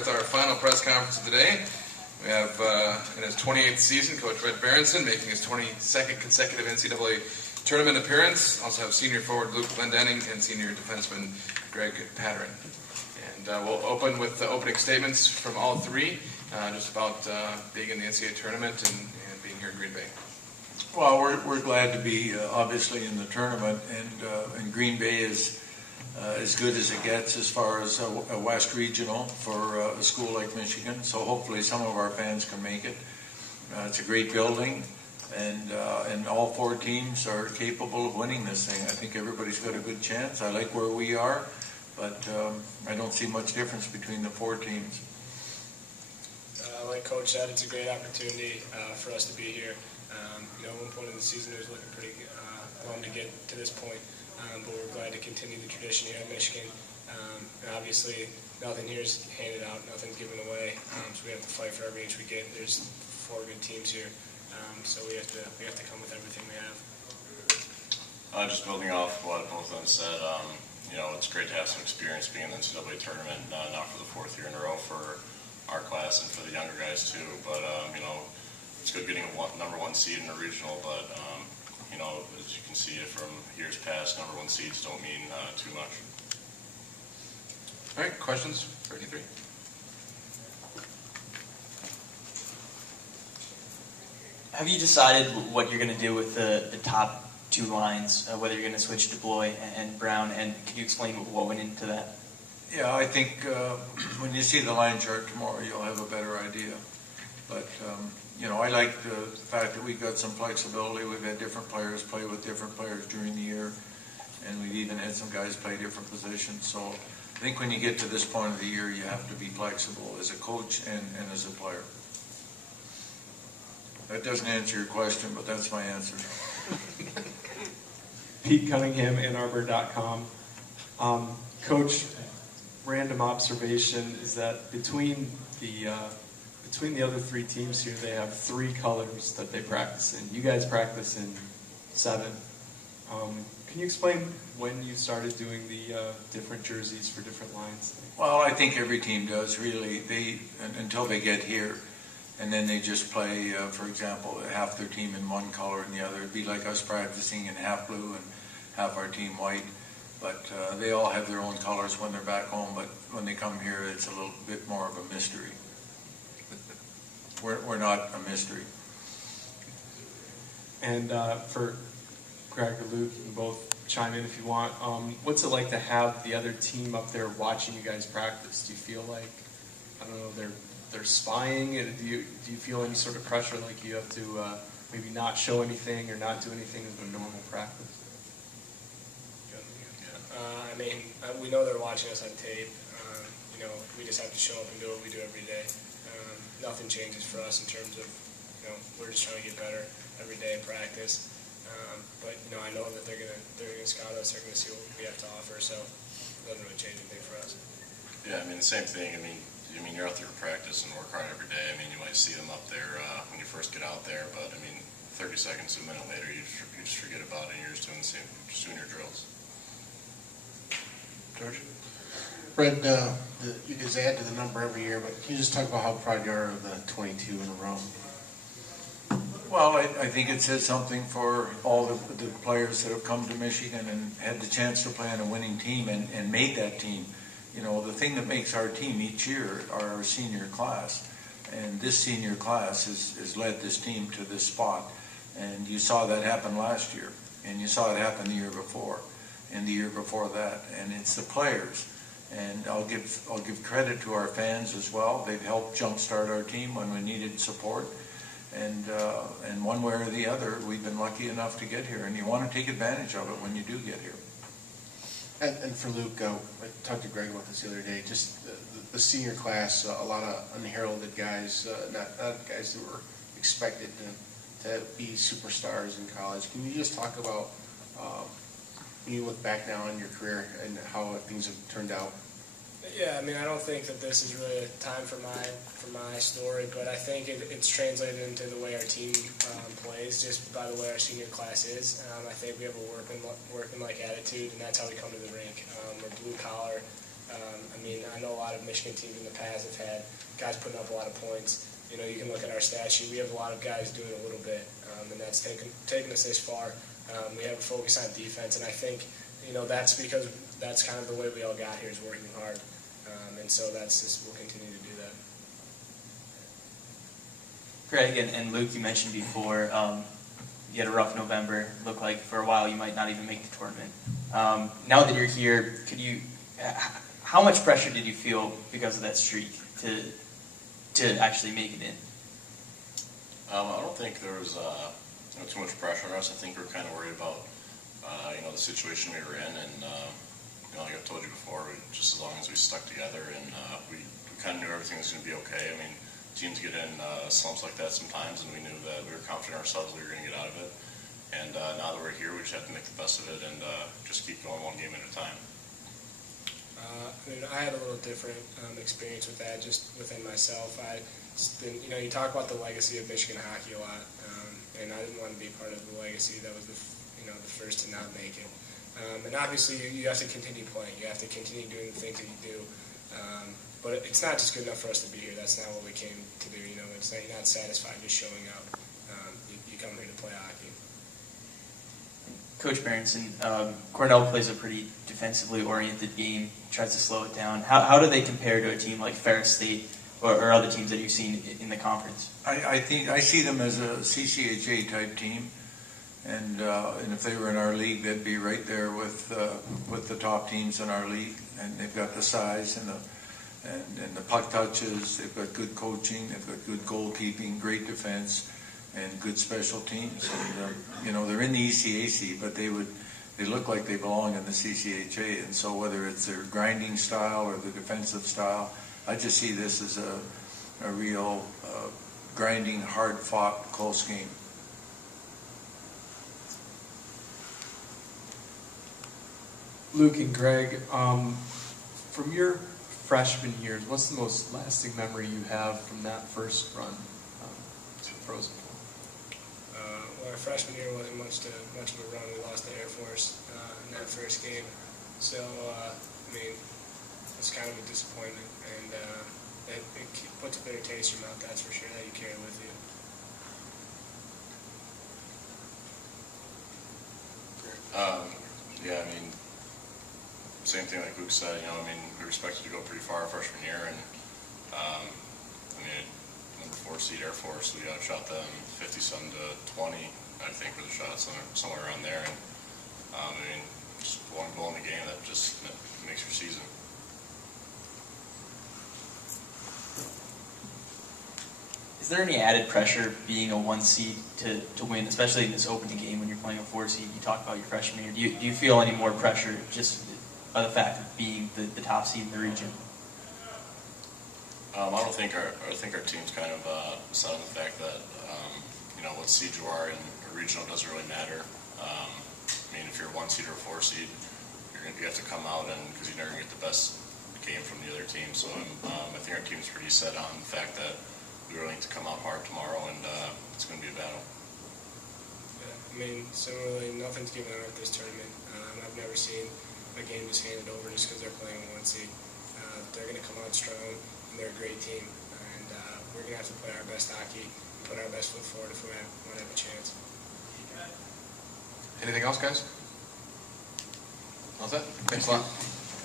with our final press conference of the day. We have, in his 28th season, Coach Red Berenson making his 22nd consecutive NCAA tournament appearance. Also have senior forward Luke Glendening and senior defenseman Greg Pateryn. And we'll open with the opening statements from all three, just about being in the NCAA tournament and being here in Green Bay. Well, we're glad to be obviously in the tournament, and Green Bay is as good as it gets as far as a West Regional for a school like Michigan. So hopefully some of our fans can make it. It's a great building, and all four teams are capable of winning this thing. I think everybody's got a good chance. I like where we are, but I don't see much difference between the four teams. Like Coach said, it's a great opportunity for us to be here. At one point in the season, it was looking pretty long to get to this point, but we're glad to continue the tradition here at Michigan. And obviously, nothing here is handed out, nothing's given away, so we have to fight for every inch we get. There's four good teams here, so we have to come with everything we have. Just building off what both of them said, it's great to have some experience being in the NCAA tournament, not for the fourth year in a row for our class and for the younger guys too, but it's good getting a number one seed in a regional, but as you can see it from years past, number one seeds don't mean too much. All right, questions for any three? Have you decided what you're going to do with the top two lines, whether you're going to switch to Bloy and Brown, and could you explain what went into that? Yeah, I think when you see the line chart tomorrow, you'll have a better idea. But, I like the fact that we've got some flexibility. We've had different players play with different players during the year, and we've even had some guys play different positions. So I think when you get to this point of the year, you have to be flexible as a coach and as a player. That doesn't answer your question, but that's my answer. Pete Cunningham, AnnArbor.com. Coach, random observation is that between the other three teams here, they have three colors that they practice in. You guys practice in 7. Can you explain when you started doing the different jerseys for different lines? Well, I think every team does, really. Until they get here, and then they just play, for example, half their team in one color and the other. It'd be like us practicing in half blue and half our team white. But they all have their own colors when they're back home, but when they come here, it's a little bit more of a mystery. We're not a mystery. And for Greg or Luke, you can both chime in if you want. What's it like to have the other team up there watching you guys practice? Do you feel like, I don't know, they're spying? Do you feel any sort of pressure, like you have to maybe not show anything or not do anything in a normal practice? We know they're watching us on tape. We just have to show up and do what we do every day. Nothing changes for us in terms of, we're just trying to get better every day in practice. But I know that they're gonna scout us. They're gonna see what we have to offer. So it doesn't really change anything for us. Yeah, the same thing. You're out there to practice and work hard every day. You might see them up there when you first get out there, but 30 seconds to a minute later, you just forget about it. And you're just doing the same, just doing your drills. George? Fred, you guys add to the number every year, but can you just talk about how proud you are of the 22 in a row? Well, I think it says something for all the players that have come to Michigan and had the chance to play on a winning team and made that team. The thing that makes our team each year are our senior class. And this senior class has led this team to this spot. And you saw that happen last year. And you saw it happen the year before. And the year before that. And it's the players. And I'll give credit to our fans as well. They've helped jumpstart our team when we needed support. And one way or the other, we've been lucky enough to get here. And you want to take advantage of it when you do get here. And for Luke, I talked to Greg about this the other day, just the senior class, a lot of unheralded guys, not guys that were expected to be superstars in college. Can you just talk about, when you look back now on your career and how things have turned out? Yeah, I don't think that this is really a time for my story, but I think it's translated into the way our team plays, just by the way our senior class is. I think we have a workman-like attitude, and that's how we come to the rink. We're blue collar. I mean, I know a lot of Michigan teams in the past have had guys putting up a lot of points. You know, you can look at our stat sheet. We have a lot of guys doing a little bit, and that's taken us this far. We have a focus on defense, and I think, you know, that's because that's kind of the way we all got here, is working hard. And so we'll continue to do that. Greg and Luke, you mentioned before, you had a rough November. Looked like for a while you might not even make the tournament. Now that you're here, how much pressure did you feel because of that streak to actually make it in? I don't think there was too much pressure on us. I think we were kind of worried about the situation we were in, and like I've told you before, just as long as we stuck together and we kind of knew everything was going to be okay. I mean, teams get in slumps like that sometimes, and we knew that we were confident in ourselves we were going to get out of it. And now that we're here, we just have to make the best of it and just keep going one game at a time. I had a little different experience with that, just within myself. You talk about the legacy of Michigan hockey a lot, and I didn't want to be part of the legacy that was the first to not make it. And obviously, you have to continue playing. You have to continue doing the things that you do. But it's not just good enough for us to be here. That's not what we came to do. You're not satisfied just showing up. You come here to play hockey. Coach Berenson, Cornell plays a pretty defensively oriented game, tries to slow it down. How do they compare to a team like Ferris State or other teams that you've seen in the conference? I think I see them as a CCHA type team, and if they were in our league, they'd be right there with the top teams in our league. And they've got the size and the puck touches. They've got good coaching. They've got good goalkeeping, great defense, and good special teams. And they're in the ECAC, but they look like they belong in the CCHA. And so whether it's their grinding style or the defensive style, I just see this as a real grinding, hard-fought, close game. Luke and Greg, from your freshman years, what's the most lasting memory you have from that first run to Frozen Four? Well, our freshman year wasn't much of a run. We lost to Air Force in that first game. So, it's kind of a disappointment. And it puts a bitter taste in your mouth, that's for sure, that you carry with you. Same thing like Luke said, we were expected to go pretty far our freshman year, and number 4 seed Air Force, we outshot them 57 to 20, I think, with a shot somewhere around there, and just one goal in the game that just makes your season. Is there any added pressure being a 1 seed to win, especially in this opening game when you're playing a 4 seed? You talk about your freshman year. Do you feel any more pressure just by the fact of being the top seed in the region? I don't think I think our team's kind of set on the fact that what seed you are in a regional doesn't really matter. If you're a 1 seed or a 4 seed, you have to come out because you're never going to get the best game from the other team. So I think our team's pretty set on the fact that we're willing to come out hard tomorrow, and it's going to be a battle. Yeah, similarly, nothing's given out at this tournament. I've never seen a game just handed over just because they're playing a 1 seed. They're going to come out strong, and they're a great team. And we're going to have to play our best hockey and put our best foot forward if we want to have a chance. Anything else, guys? All set? Thanks a lot.